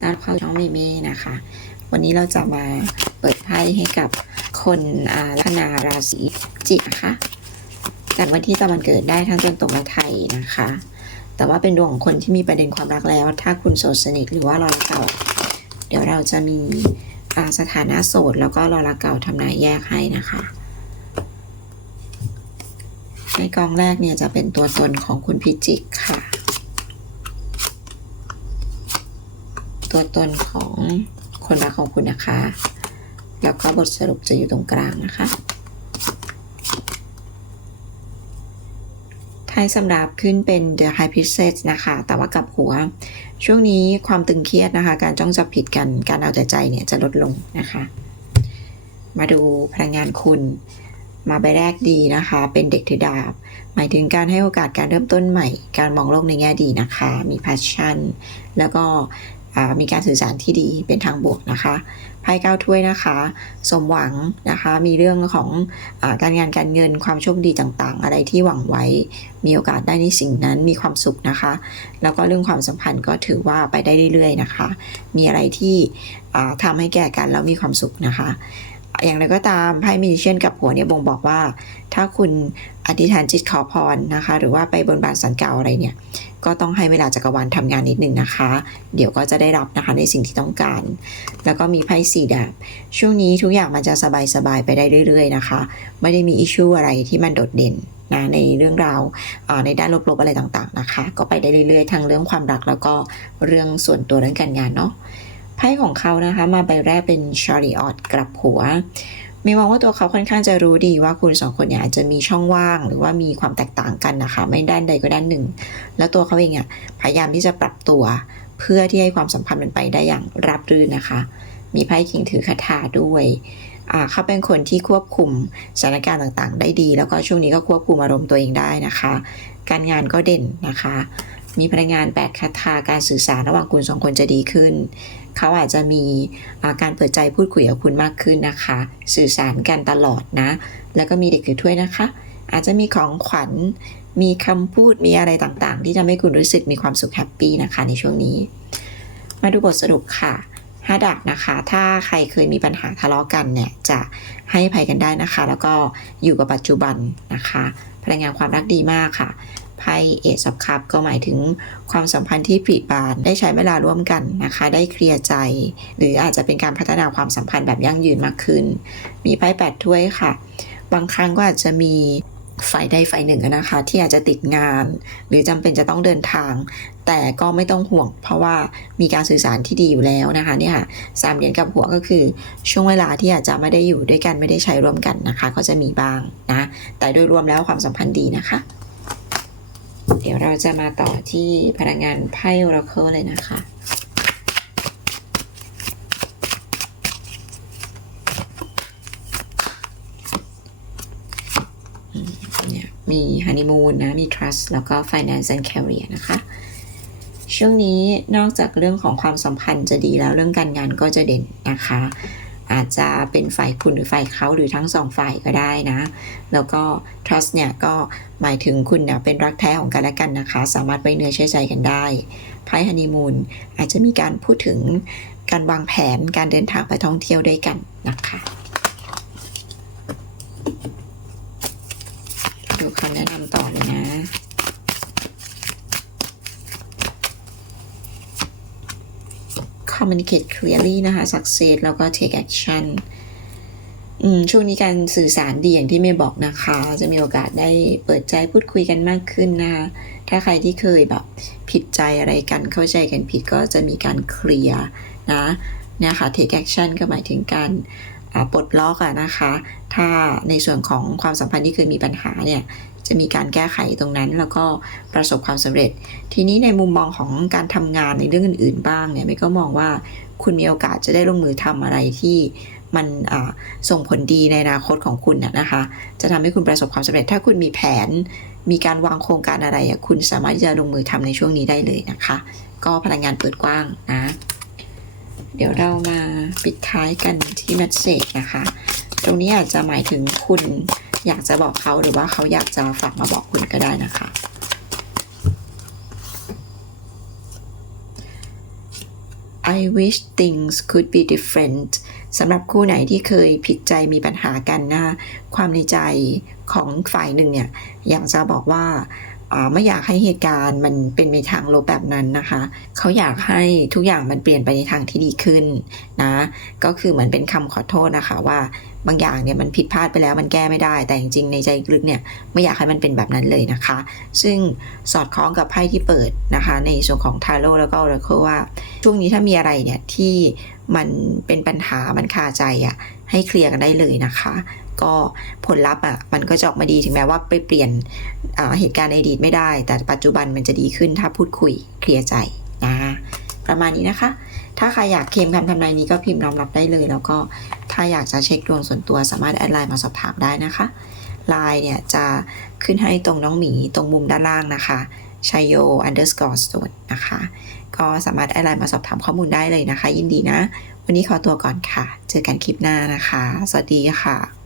ต้อนรับเข้าช่องเมเม่นะคะ วันนี้เราจะมาเปิดไพ่ให้กับคนอาลัคนาราศีจิกนะคะจากวันที่ตะวันเกิดได้ทั้งตนตกและไทยนะคะ แต่ว่าเป็นดวงของคนที่มีประเด็นความรักแล้ว ถ้าคุณโสดสนิทหรือว่ารอรักเก่า เดี๋ยวเราจะมีาสถานะโสดแล้วก็รอรักเก่าทำนายแยกให้นะคะในกองแรกเนี่ยจะเป็นตัวตนของคุณพิจิกค่ะ ตัวตนของคนรักของคุณนะคะ แล้วก็บทสรุปจะอยู่ตรงกลางนะคะไทยสำหรับขึ้นเป็น The High Priestess นะคะ แต่ว่ากับหัว ช่วงนี้ความตึงเครียดนะคะ การจ้องจับผิดกัน การเอาแต่ใจเนี่ยจะลดลงนะคะ มาดูพลังงานคุณ มาใบแรกดีนะคะ เป็นเด็กถือดาบ หมายถึงการให้โอกาสการเริ่มต้นใหม่ การมองโลกในแง่ดีนะคะ มี passion แล้วก็ มีการสื่อสารที่ดีเป็นทางบวกนะคะไพ่เก้าถ้วยนะคะ สมหวังนะคะ มีเรื่องของอการงานการเงินความโชคดีต่างๆ อะไรที่หวังไว้ มีโอกาสได้ในสิ่งนั้นมีความสุขนะคะ แล้วก็เรื่องความสัมพันธ์ก็ถือว่าไปได้เรื่อยๆนะคะ มีอะไรที่ทำทำให้แก่กันแล้วมีความสุขนะคะ อย่างไรก็ตามไพ่มิเชียนกับหัวเนี่ยบ่งบอกว่า ถ้าคุณอธิษฐานจิตขอพรนะคะ หรือว่าไปบนบานสันเก่าอะไรเนี่ย ก็ต้องให้เวลาจักรวาลทำงานนิดนึงนะคะ เดี๋ยวก็จะได้รับนะคะในสิ่งที่ต้องการ แล้วก็มีไพ่สีดาบช่วงนี้ทุกอย่างมันจะสบายๆไปได้เรื่อย ๆ นะคะ ไม่ได้มีอิชชูอะไรที่มันโดดเด่นนะในเรื่องราวาในด้านลบๆอะไรต่างๆนะคะ ก็ไปได้เรื่อยๆทั้งเรื่องความรักแล้วก็เรื่องส่วนตัวเรื่องการงานเนาะ ไพ่ของเขานะคะมาใบแรกเป็นชาริออตกลับหัวมีมองว่าตัวเขาค่อนข้างจะรู้ดีว่าคุณสองคนเนี่ยอาจจะมีช่องว่างหรือว่ามีความแตกต่างกันนะคะ ไม่ด้านใดก็ด้านหนึ่ง แล้วตัวเขาเองอะพยายามที่จะปรับตัว เพื่อที่ให้ความสัมพันธ์มันไปได้อย่างราบรื่นนะคะ มีไพ่คิงถือคาถาด้วยอ่าเขาเป็นคนที่ควบคุมสถานการณ์ต่างๆ ได้ดี แล้วก็ช่วงนี้ก็ควบคุมอารมณ์ตัวเองได้นะคะ การงานก็เด่นนะคะ มีพลังงานแปดคาถาการสื่อสารระหว่างคุณสองคนจะดีขึ้น เขาอาจจะมีาการเปิดใจพูดคุยกับคุณมากขึ้นนะคะ สื่อสารกันตลอดนะ แล้วก็มีเด็กถือถ้วยนะคะ อาจจะมีของขวัญ มีคำพูด มีอะไรต่างๆ ที่ทำให้คุณรู้สึกมีความสุขแฮปปี้นะคะในช่วงนี้ มาดูบทสรุปค่ะห้าดาบนะคะ ถ้าใครเคยมีปัญหาทะเลาะกันเนี่ยจะให้ภัยกันได้นะคะ แล้วก็อยู่กับปัจจุบันนะคะ พลังงานความรักดีมากค่ะ ไพ่เอซอบคัพก็หมายถึงความสัมพันธ์ที่ผลิบานได้ใช้เวลาร่วมกันนะคะ ได้เคลียร์ใจ หรืออาจจะเป็นการพัฒนาความสัมพันธ์แบบยั่งยืนมากขึ้น มีไพ่แปดถ้วยค่ะ บางครั้งก็อาจจะมีฝ่ายใดฝ่ายหนึ่งนะคะ ที่อาจจะติดงาน หรือจำเป็นจะต้องเดินทาง แต่ก็ไม่ต้องห่วง เพราะว่ามีการสื่อสารที่ดีอยู่แล้วนะคะเนี่ยค่ะสามเหรียญกับหัวก็คือ ช่วงเวลาที่อาจจะไม่ได้อยู่ด้วยกันไม่ได้ใช้ร่วมกันนะคะ ก็จะมีบ้างนะแต่โดยรวมแล้วความสัมพันธ์ดีนะคะ เดี๋ยวเราจะมาต่อที่พลังงานไพ่ Oracle เลยนะคะเนี่ยมีฮันนีมูนนะ มี trust แล้วก็ finance and career นะคะ ช่วงนี้นอกจากเรื่องของความสัมพันธ์จะดีแล้วเรื่องการงานก็จะเด่นนะคะ อาจจะเป็นฝ่ายคุณหรือฝ่ายเขาหรือทั้งสองฝ่ายก็ได้นะ แล้วก็ trust เนี่ยก็หมายถึงคุณเนี่ยเป็นรักแท้ของกันและกันนะคะ สามารถไว้เนื้อเชื่อใจกันได้ไพ่ฮันนีมูนอาจจะมีการพูดถึงการวางแผนการเดินทางไปท่องเที่ยวด้วยกันนะคะดูคำแนะนำต่อเลยนะ communicate clearly นะคะ success แล้วก็ take action ช่วงนี้การสื่อสารดีอย่างที่เมย์บอกนะคะ จะมีโอกาสได้เปิดใจพูดคุยกันมากขึ้นนะคะถ้าใครที่เคยแบบผิดใจอะไรกันเข้าใจกันผิดก็จะมีการเคลียร์นะเนี่ยค่ะ take action ก็หมายถึงการปลดล็อกอะนะคะ ถ้าในส่วนของความสัมพันธ์ที่เคยมีปัญหาเนี่ย จะมีการแก้ไขตรงนั้น แล้วก็ประสบความสำเร็จ ทีนี้ในมุมมองของการทำงานในเรื่องอื่น ๆ บ้างเนี่ยไม่ก็มองว่าคุณมีโอกาสจะได้ลงมือทำอะไรที่มันส่งผลดีในอนาคตของคุณน่ะนะคะ จะทำให้คุณประสบความสำเร็จ ถ้าคุณมีแผน มีการวางโครงการอะไร คุณสามารถที่จะลงมือทำในช่วงนี้ได้เลยนะคะ ก็พลังงานเปิดกว้างนะ เดี๋ยวเรามาปิดท้ายกันที่แมสเซจนะคะ ตรงนี้อาจจะหมายถึงคุณ อยากจะบอกเขาหรือว่าเขาอยากจะฝากมาบอกคุณก็ได้นะคะ I wish things could be different สำหรับคู่ไหนที่เคยผิดใจมีปัญหากันนะ ความในใจของฝ่ายหนึ่งเนี่ย อยากจะบอกว่า ไม่อยากให้เหตุการณ์มันเป็นในทางลบแบบนั้นนะคะ เขาอยากให้ทุกอย่างมันเปลี่ยนไปในทางที่ดีขึ้นนะ ก็คือเหมือนเป็นคำขอโทษนะคะว่าบางอย่างเนี่ยมันผิดพลาดไปแล้วมันแก้ไม่ได้ แต่จริงๆในใจลึกเนี่ยไม่อยากให้มันเป็นแบบนั้นเลยนะคะ ซึ่งสอดคล้องกับไพ่ที่เปิดนะคะ ในส่วนของทาโร่แล้วก็ Oracle ว่า ช่วงนี้ถ้ามีอะไรเนี่ยที่มันเป็นปัญหามันคาใจอะให้เคลียร์กันได้เลยนะคะก็ผลลัพธ์อะมันก็จะออกมาดีถึงแม้ว่าไปเปลี่ยนเหตุการณ์ในอดีตไม่ได้ แต่ปัจจุบันมันจะดีขึ้นถ้าพูดคุยเคลียร์ใจนะประมาณนี้นะคะ ถ้าใครอยากเคลมคำทำนายนี้ก็พิมพ์รอมรับได้เลย แล้วก็ถ้าอยากจะเช็คดวงส่วนตัวสามารถแอดไลน์มาสอบถามได้นะคะไลน์เนี่ยจะขึ้นให้ตรงน้องหมีตรงมุมด้านล่างนะคะชัยโย underscore stone นะคะ ก็สามารถแอดไลน์มาสอบถามข้อมูลได้เลยนะคะ ยินดีนะ วันนี้ขอตัวก่อนค่ะ เจอกันคลิปหน้านะคะ สวัสดีค่ะ